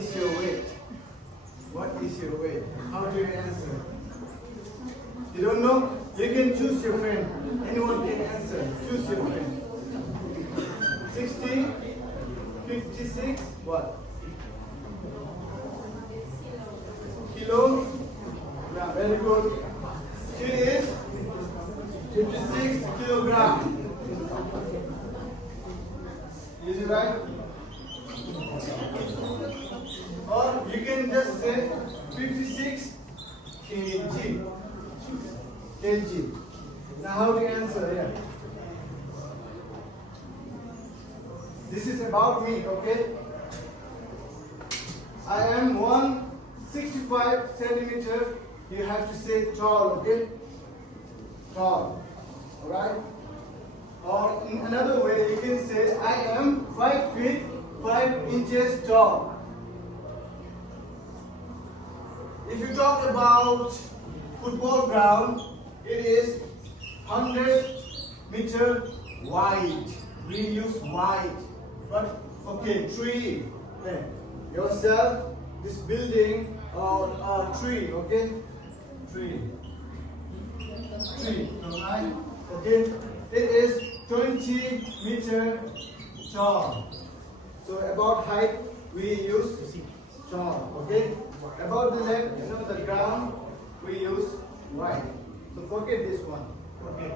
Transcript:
is your weight? What is your weight? How do you answer? You don't know? You can choose your friend. Anyone can answer. Choose your friend. 60, 56, what? Kilo? Yeah, very good. She is 56 kilogram. Is it right? Or you can just say 56 kg. kg. Now how do you answer here? This is about me, okay? I am 165 centimeter. You have to say tall, okay? Tall. Alright? Or in another way, you can say I am 5 feet 5 inches tall. If you talk about football ground, it is 100 meter wide. We use wide. But okay, tree. Okay. Yourself, this building or tree, okay? Tree. Alright? Okay? It is 20 meter tall. So about height we use tall, okay? About the length, the ground we use wide. So forget this one. Okay.